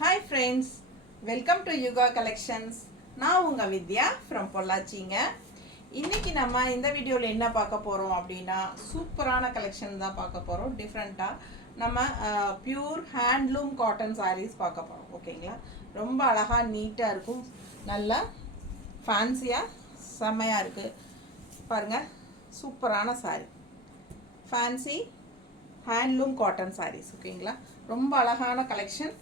Hi friends, welcome to Yuga Collections. நான் உங்க வித்யா from பொள்ளாச்சிங்க. இன்னைக்கு நம்ம இந்த வீடியோல என்ன பார்க்க போறோம் அப்படினா சூப்பரான கலெக்ஷன் தான் பார்க்க போறோம். டிஃபரண்டா நம்ம பியூர் ஹேண்ட்லூம் காட்டன் sarees பார்க்க போறோம். ஓகேங்களா? ரொம்ப அழகா நீட்டா இருக்கும். நல்லா ஃபேன்சியா செமையா இருக்கு. பாருங்க சூப்பரான saree. Fancy handloom cotton sarees. ஓகேங்களா? ரொம்ப அழகான கலெக்ஷன்.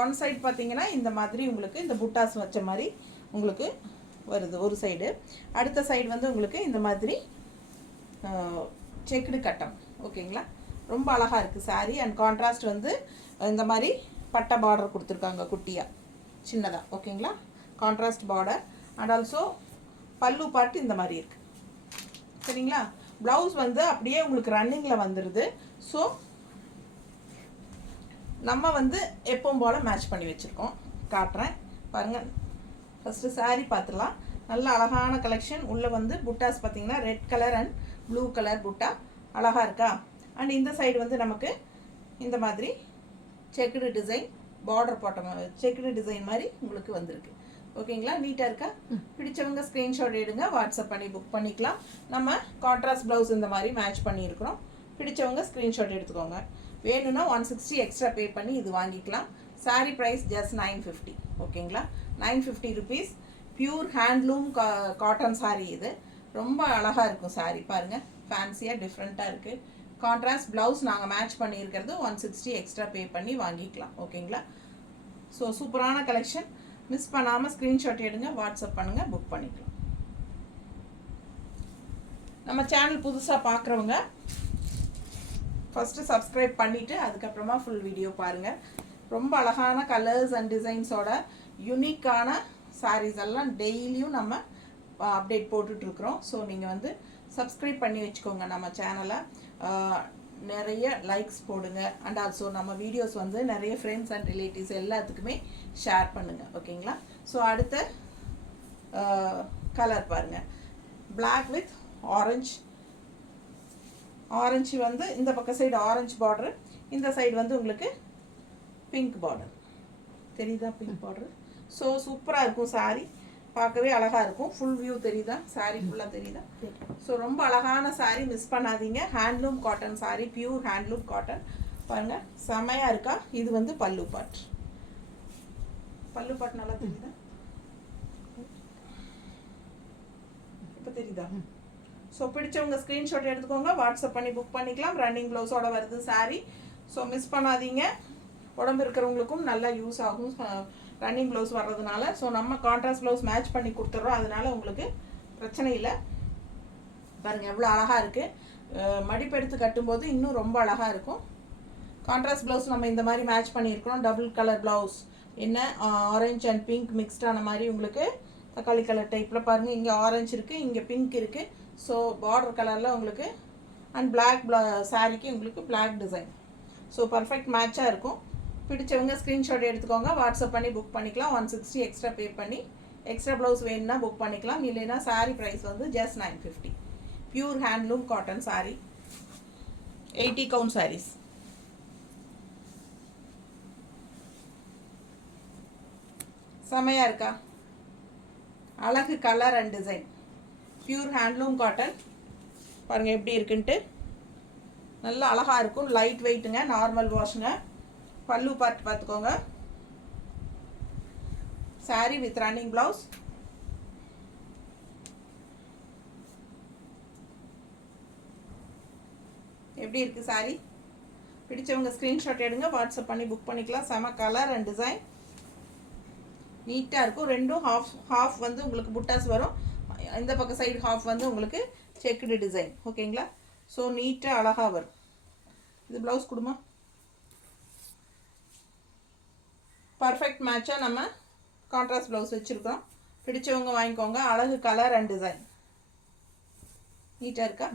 ஒன் சைடு பார்த்தீங்கன்னா இந்த மாதிரி உங்களுக்கு இந்த புட்டாஸ் வச்ச மாதிரி உங்களுக்கு வருது ஒரு சைடு. அடுத்த சைடு வந்து உங்களுக்கு இந்த மாதிரி செக்குடு கட்டம். ஓகேங்களா? ரொம்ப அழகாக இருக்குது சாரீ. அண்ட் கான்ட்ராஸ்ட் வந்து இந்த மாதிரி பட்டை பார்டர் கொடுத்துருக்காங்க குட்டியாக சின்னதாக. ஓகேங்களா? கான்ட்ராஸ்ட் பார்டர் அண்ட் ஆல்சோ பல்லு பாட்டு இந்த மாதிரி இருக்குது. சரிங்களா? ப்ளவுஸ் வந்து அப்படியே உங்களுக்கு ரன்னிங்கில் வந்துடுது. ஸோ நம்ம வந்து எப்பவும் போல் மேட்ச் பண்ணி வச்சுருக்கோம். காட்டுறேன் பாருங்கள். ஃபஸ்ட்டு சாரீ பார்த்துடலாம். நல்ல அழகான கலெக்ஷன். உள்ளே வந்து புட்டாஸ் பார்த்திங்கன்னா red colour and blue colour புட்டா அழகாக இருக்கா. அண்ட் இந்த சைடு வந்து நமக்கு இந்த மாதிரி செக்குடு டிசைன் பார்டர் போட்ட செக்குடு டிசைன் மாதிரி உங்களுக்கு வந்திருக்கு. ஓகேங்களா? நீட்டாக இருக்கா? பிடிச்சவங்க ஸ்க்ரீன்ஷாட் எடுங்க, வாட்ஸ்அப் பண்ணி புக் பண்ணிக்கலாம். நம்ம கான்ட்ராஸ்ட் ப்ளவுஸ் இந்த மாதிரி மேட்ச் பண்ணியிருக்கிறோம். பிடிச்சவங்க ஸ்க்ரீன்ஷாட் எடுத்துக்கோங்க. வேணும்னா 160 எக்ஸ்ட்ரா பே பண்ணி இது வாங்கிக்கலாம். Sari price just 950. ஓகேங்களா? 950 rupees. Pure handloom cotton sari. இது ரொம்ப அழகாக இருக்கும் சாரீ. பாருங்கள் ஃபேன்சியாக டிஃப்ரெண்ட்டாக இருக்குது. கான்ட்ராஸ்ட் ப்ளவுஸ் நாங்கள் மேட்ச் பண்ணியிருக்கிறது 160 எக்ஸ்ட்ரா பே பண்ணி வாங்கிக்கலாம். ஓகேங்களா? ஸோ சூப்பரான கலெக்ஷன். மிஸ் பண்ணாமல் ஸ்க்ரீன்ஷாட் எடுங்க, வாட்ஸ்அப் பண்ணுங்கள், புக் பண்ணிக்கலாம். நம்ம சேனல் புதுசாக பார்க்குறவங்க ஃபஸ்ட்டு சப்ஸ்கிரைப் பண்ணிவிட்டு அதுக்கப்புறமா ஃபுல் வீடியோ பாருங்கள். ரொம்ப அழகான கலர்ஸ் அண்ட் டிசைன்ஸோட யூனிக்கான சாரீஸ் எல்லாம் டெய்லியும் நம்ம அப்டேட் போட்டுட்ருக்குறோம். ஸோ நீங்கள் வந்து சப்ஸ்கிரைப் பண்ணி வச்சுக்கோங்க நம்ம சேனலை. நிறைய லைக்ஸ் போடுங்க. அண்ட் ஆல்சோ நம்ம வீடியோஸ் வந்து நிறைய ஃப்ரெண்ட்ஸ் அண்ட் ரிலேட்டிவ்ஸ் எல்லாத்துக்குமே ஷேர் பண்ணுங்கள். ஓகேங்களா? ஸோ அடுத்த கலர் பாருங்கள். Black with orange. ஆரஞ்சு வந்து இந்த பக்கம் சைடு ஆரஞ்சு பார்டரு, இந்த சைடு வந்து உங்களுக்கு பிங்க் பார்டர். தெரியுதா பிங்க் பார்டர்? ஸோ சூப்பராக இருக்கும் சாரீ. பார்க்கவே அழகாக இருக்கும். ஃபுல் வியூ தெரியுதா? சாரீ ஃபுல்லாக தெரியுதா? ஸோ ரொம்ப அழகான சாரீ, மிஸ் பண்ணாதீங்க. Handloom cotton sari, pure handloom cotton. பாருங்கள் செமையாக இருக்கா. இது வந்து பல்லு பாட். பல்லு பாட் நல்லா தெரியுதா? இப்போ தெரியுதா? ஸோ பிடிச்சவங்க ஸ்க்ரீன்ஷாட் எடுத்துக்கோங்க, வாட்ஸ்அப் பண்ணி புக் பண்ணிக்கலாம். ரன்னிங் ப்ளவுஸோட வருது சாரீ. ஸோ மிஸ் பண்ணாதீங்க. உடம்பு இருக்கிறவங்களுக்கும் நல்லா யூஸ் ஆகும் ரன்னிங் ப்ளவுஸ் வர்றதுனால. ஸோ நம்ம கான்ட்ராஸ்ட் ப்ளவுஸ் மேட்ச் பண்ணி கொடுத்துட்றோம். அதனால் உங்களுக்கு பிரச்சனை இல்லை. பாருங்கள் எவ்வளோ அழகாக இருக்குது. மடிப்பெடுத்து கட்டும்போது இன்னும் ரொம்ப அழகாக இருக்கும். கான்ட்ராஸ்ட் ப்ளவுஸ் நம்ம இந்த மாதிரி மேட்ச் பண்ணியிருக்கிறோம். Double colour blouse. என்ன ஆரஞ்ச் அண்ட் பிங்க் மிக்ஸ்டான மாதிரி உங்களுக்கு தக்காளி கலர் டைப்பில் பாருங்கள். இங்கே ஆரஞ்சு இருக்குது, இங்கே பிங்க் இருக்குது. ஸோ பார்டர் கலரில் உங்களுக்கு அண்ட் பிளாக் சாரீக்கு உங்களுக்கு பிளாக் டிசைன். ஸோ பர்ஃபெக்ட் மேட்சாக இருக்கும். பிடிச்சவங்க ஸ்க்ரீன்ஷாட் எடுத்துக்கோங்க, வாட்ஸ்அப் பண்ணி புக் பண்ணிக்கலாம். 160 எக்ஸ்ட்ரா பே பண்ணி எக்ஸ்ட்ரா ப்ளவுஸ் வேணும்னா புக் பண்ணிக்கலாம். இல்லைன்னா சாரீ ப்ரைஸ் வந்து just 950. Pure handloom cotton sari, 80 count saris. செமையாக இருக்கா? அழகு colour and design. Pure handloom cotton. பாருங்கள் எப்படி இருக்குன்ட்டு. நல்லா அழகாக இருக்கும். லைட் வெயிட்டுங்க, நார்மல் வாஷுங்க. பல்லு பார்ட் பார்த்துக்கோங்க. Sari with running blouse. எப்படி இருக்குது சாரீ? பிடிச்சவங்க ஸ்க்ரீன்ஷாட் எடுங்க, வாட்ஸ்அப் பண்ணி புக் பண்ணிக்கலாம். செம கலர் அண்ட் டிசைன் நீட்டாக இருக்கும். ரெண்டும் ஹாஃப் வந்து உங்களுக்கு புட்டாஸ் வரும். இந்த பக்கம் சைடு ஹாஃப் வந்து உங்களுக்கு செக்குடு டிசைன். ஓகேங்களா? ஸோ நீட்டாக அழகாக வரும். இது ப்ளவுஸ் கொடுமா. பர்ஃபெக்ட் மேட்சாக நம்ம கான்ட்ராஸ்ட் ப்ளவுஸ் வச்சுருக்கோம். பிடிச்சவங்க வாங்கிக்கோங்க. அழகு கலர் அண்ட் டிசைன் நீட்டாக இருக்கா?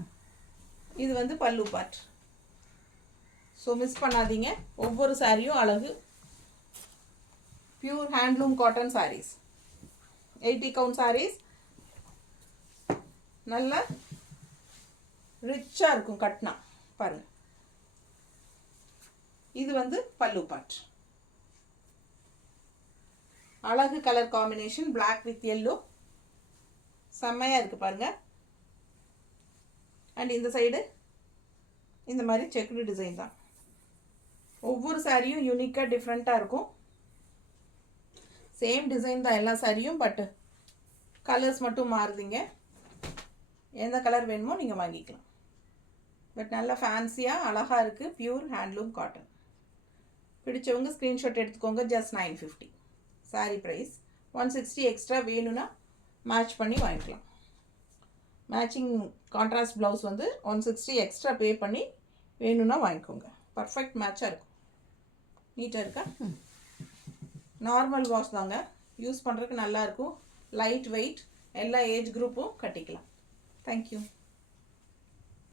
இது வந்து பல்லு பார்ட். ஸோ மிஸ் பண்ணாதீங்க. ஒவ்வொரு சாரியும் அழகு. Pure handloom cotton saris, 80 count saris. நல்லா ரிச்சாக இருக்கும் கட்னா. பாருங்கள் இது வந்து பல்லு பார்ட். அழகு colour combination Black with yellow, செம்மையாக இருக்குது பாருங்கள். அண்ட் இந்த சைடு இந்த மாதிரி செக்குடு டிசைன் தான். ஒவ்வொரு சாரியும் யூனிக்காக டிஃப்ரெண்ட்டாக இருக்கும். சேம் டிசைன் தான் எல்லா சாரியும், பட் கலர்ஸ் மட்டும் மாறுதுங்க. எந்த கலர் வேணுமோ நீங்கள் வாங்கிக்கலாம். பட் நல்லா ஃபேன்சியாக அழகாக இருக்குது. Pure handloom cotton. பிடிச்சவங்க ஸ்க்ரீன்ஷாட் எடுத்துக்கோங்க. Just 950 sari price. 160 எக்ஸ்ட்ரா வேணும்னா மேட்ச் பண்ணி வாங்கிக்கலாம். மேட்சிங் கான்ட்ராஸ்ட் ப்ளவுஸ் வந்து 160 எக்ஸ்ட்ரா பே பண்ணி வேணும்னா வாங்கிக்கோங்க. பர்ஃபெக்ட் மேட்சாக இருக்கும். நீட்டாக இருக்கா? நார்மல் வாஷ் தாங்க, யூஸ் பண்ணுறதுக்கு நல்லாயிருக்கும். லைட் வெயிட், எல்லா ஏஜ் குரூப்பும் கட்டிக்கலாம். தேங்க்யூ.